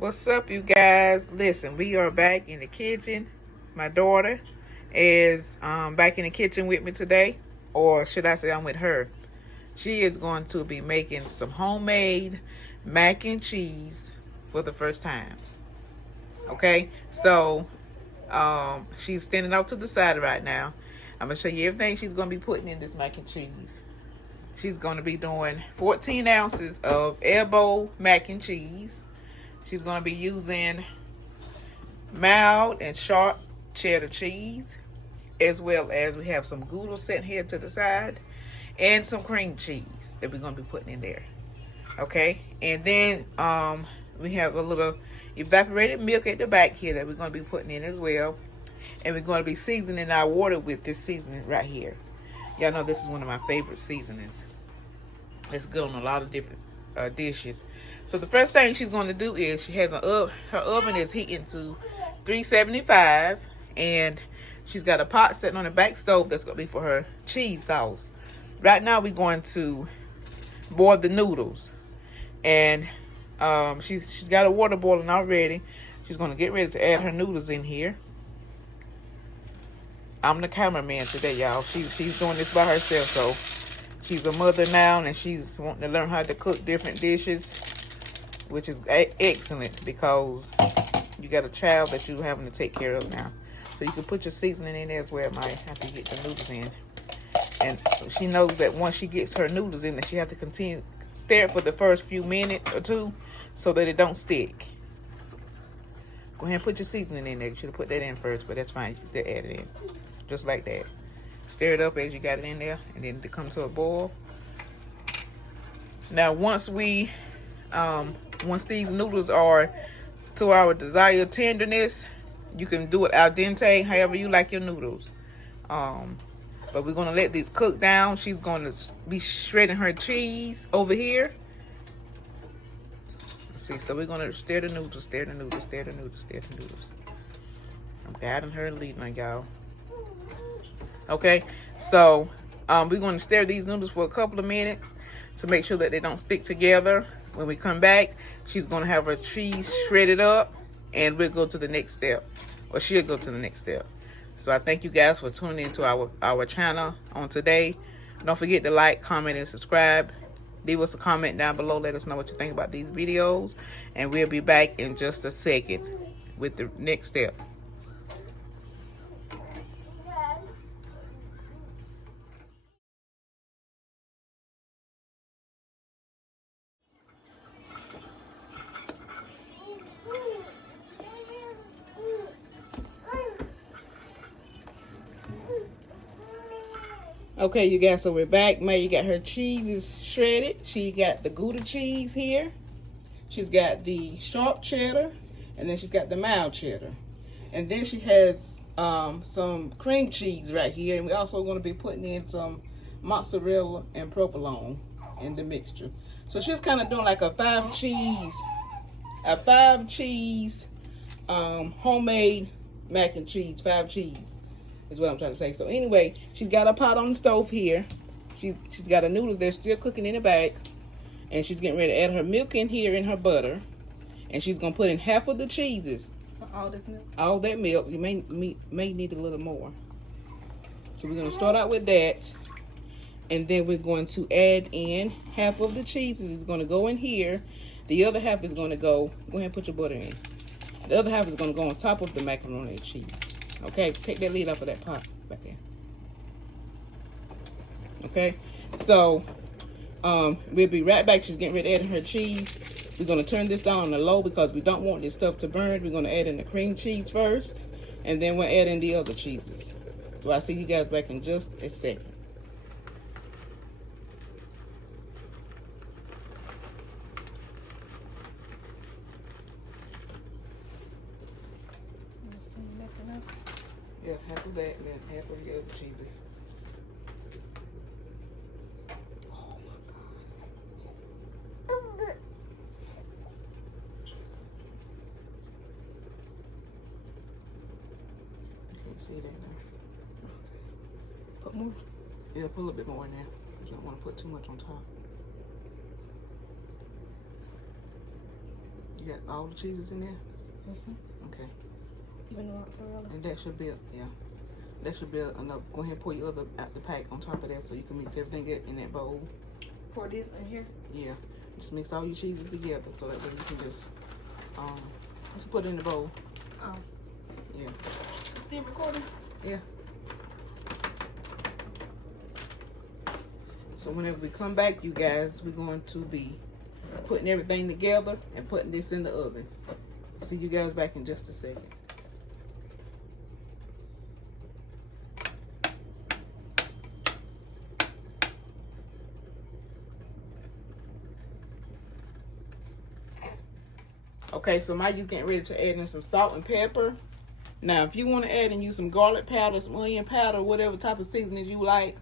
What's up, you guys? Listen, we are back in the kitchen. My daughter is back in the kitchen with me today, or should I say I'm with her. She is going to be making some homemade mac and cheese for the first time. Okay, so she's standing out to the side right now. I'm gonna show you everything she's gonna be putting in this mac and cheese. She's gonna be doing 14 ounces of elbow mac and cheese. She's gonna be using mild and sharp cheddar cheese, as well as we have some Gouda set here to the side, and some cream cheese that we're going to be putting in there. Okay, and then we have a little evaporated milk at the back here that we're going to be putting in as well, and we're going to be seasoning our water with this seasoning right here. Y'all know this is one of my favorite seasonings. It's good on a lot of different dishes. So the first thing she's going to do is she has her oven is heating to 375, and she's got a pot sitting on the back stove that's going to be for her cheese sauce. Right now we're going to boil the noodles, and she's got a water boiling already. She's going to get ready to add her noodles in here. I'm the cameraman today, y'all. She's doing this by herself, so she's a mother now, and she's wanting to learn how to cook different dishes, which is excellent because you got a child that you're having to take care of now. So you can put your seasoning in there as well, Mike, after you get the noodles in. And she knows that once she gets her noodles in, that she has to continue stir it for the first few minutes or two so that it don't stick. Go ahead and put your seasoning in there. You should have put that in first, but that's fine. You can still add it in. Just like that. Stir it up as you got it in there, and then to come to a boil. Now once these noodles are to our desired tenderness, you can do it al dente, however you like your noodles. But we're gonna let these cook down. She's gonna be shredding her cheese over here. Let's see, so we're gonna stir the noodles, stir the noodles, stir the noodles, stir the noodles. I'm guiding her and leading her, y'all. Okay, so we're going to stir these noodles for a couple of minutes to make sure that they don't stick together. When we come back, she's going to have her cheese shredded up, and we'll go to the next step, or she'll go to the next step. So I thank you guys for tuning into our channel on today. Don't forget to like, comment, and subscribe. Leave us a comment down below. Let us know what you think about these videos, and we'll be back in just a second with the next step. Okay, you guys, so we're back. May got her cheese is shredded. She got the Gouda cheese here. She's got the sharp cheddar, and then she's got the mild cheddar. And then she has some cream cheese right here. And we're also going to be putting in some mozzarella and provolone in the mixture. So she's kind of doing like a five cheese homemade mac and cheese, 5 cheese. Is what I'm trying to say. So anyway, she's got a pot on the stove here. She's got her noodles. They're still cooking in the back. And she's getting ready to add her milk in here and her butter. And she's going to put in half of the cheeses. So all this milk? All that milk. You may need a little more. So we're going to start out with that. And then we're going to add in half of the cheeses. Is going to go in here. The other half is going to go ahead and put your butter in. The other half is going to go on top of the macaroni and cheese. Okay, take that lid off of that pot back there. Okay, so we'll be right back. She's getting ready to add in her cheese. We're going to turn this down on the low because we don't want this stuff to burn. We're going to add in the cream cheese first, and then we'll add in the other cheeses. So I'll see you guys back in just a second. Yeah, half of that and then half of the other cheeses. Oh my God. You can't see that now. Put more? Yeah, put a little bit more in there. Because you don't want to put too much on top. You got all the cheeses in there? Okay. Even the mozzarella. And that should be, yeah. That should be enough. Go ahead and pour your other out the pack on top of that so you can mix everything in that bowl. Pour this in here? Yeah. Just mix all your cheeses together so that way you can just put it in the bowl. Oh. Yeah. Still recording? Yeah. So whenever we come back, you guys, we're going to be putting everything together and putting this in the oven. See you guys back in just a second. Okay, so Maggie's getting ready to add in some salt and pepper. Now, if you want to add in you some garlic powder, some onion powder, whatever type of seasoning you like,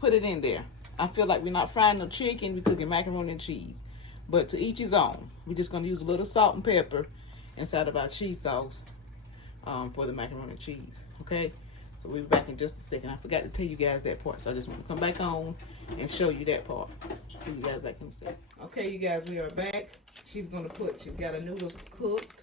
put it in there. I feel like we're not frying no chicken, we're cooking macaroni and cheese. But to each his own. We're just going to use a little salt and pepper inside of our cheese sauce for the macaroni and cheese. Okay? So we'll be back in just a second. I forgot to tell you guys that part, so I just want to come back on and show you that part. See you guys back in a second. Okay, you guys, we are back. She's got her noodles cooked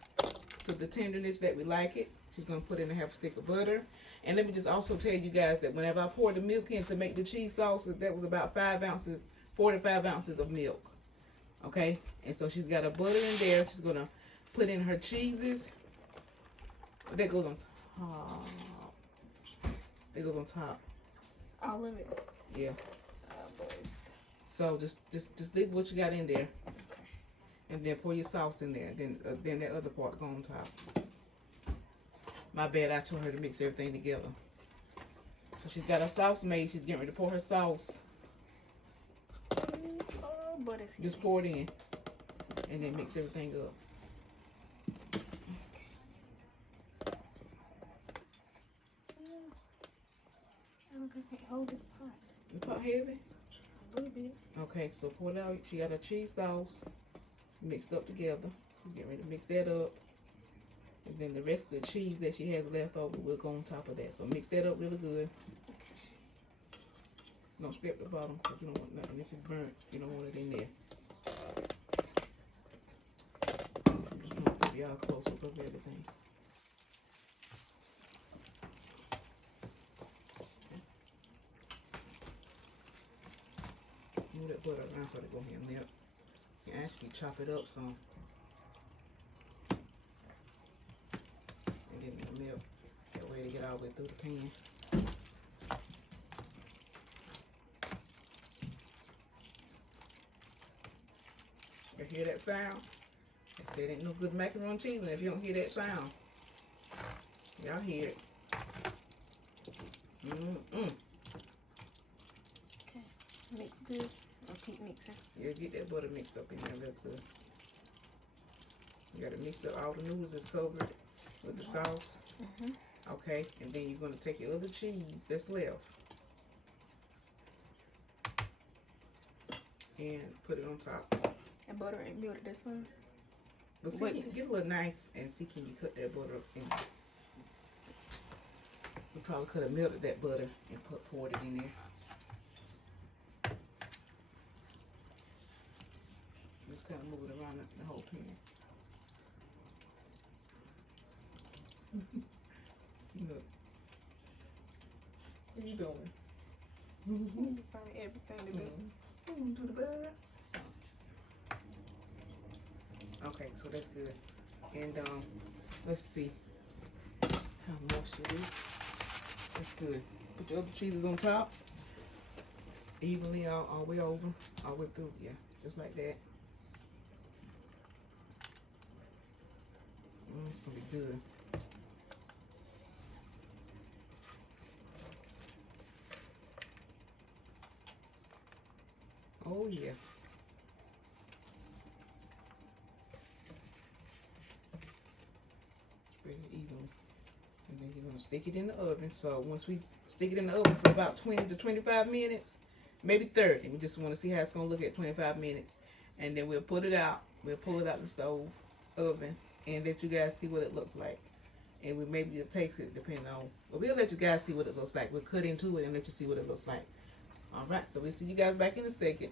to the tenderness that we like it. She's going to put in a half a stick of butter. And let me just also tell you guys that whenever I poured the milk in to make the cheese sauce, that was about 4 to 5 ounces of milk. Okay? And so she's got her butter in there. She's going to put in her cheeses. That goes on top. That goes on top. All of it? Yeah. Boys. So just leave what you got in there. And then pour your sauce in there. Then that other part go on top. My bad, I told her to mix everything together. So she's got her sauce made. She's getting ready to pour her sauce. Oh, but it's just pour it in. And then mix everything up. I don't think I can hold this pot. The pot heavy? A little bit. Okay, so pour it out. She got her cheese sauce mixed up together. She's getting ready to mix that up. And then the rest of the cheese that she has left over will go on top of that. So mix that up really good. Don't scrape the bottom because you don't want nothing. If it's burnt, you don't want it in there. Just want to be all close up of everything. Move that butter around so it go here and melt. You can actually chop it up some. And then it'll melt. That way to get all the way through the pan. You hear that sound? I said ain't no good macaroni and cheese if you don't hear that sound. Y'all hear it. Okay. Mix good. I'll keep mixing. Yeah, get that butter mixed up in there real good. You gotta mix up all the noodles is covered with the sauce. Okay, and then you're gonna take your other cheese that's left and put it on top. And butter ain't melted this one. But see, get a little knife and see can you cut that butter in. We probably could have melted that butter and poured it in there. Just kind of move it around the whole pan. Look. What are you doing? Find everything to do. Do the butter. Okay, so that's good. And let's see how moist it is. That's good. Put your other cheeses on top. Evenly all the way over. All the way through. Yeah, just like that. It's gonna be good. Oh yeah. Spread it evenly. And then you're gonna stick it in the oven. So once we stick it in the oven for about 20 to 25 minutes, maybe 30. We just want to see how it's gonna look at 25 minutes. And then we'll put it out. We'll pull it out the stove, oven, and let you guys see what it looks like. And we maybe taste it depending on, but we'll let you guys see what it looks like. We'll cut into it and let you see what it looks like. All right, so we'll see you guys back in a second.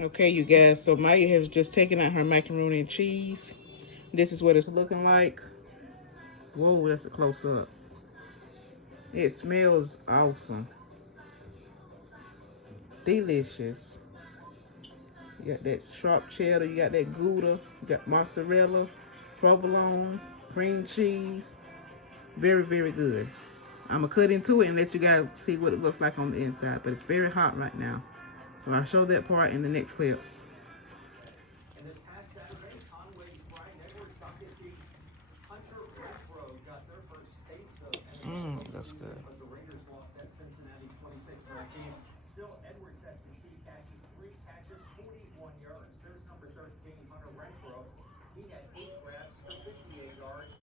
Okay, you guys, so Maya has just taken out her macaroni and cheese. This is what it's looking like. Whoa, that's a close up. It smells awesome. Delicious. You got that sharp cheddar, you got that Gouda, you got mozzarella, provolone, cream cheese. Very, very good. I'm gonna cut into it and let you guys see what it looks like on the inside, but it's very hot right now. So I'll show that part in the next clip. That's good.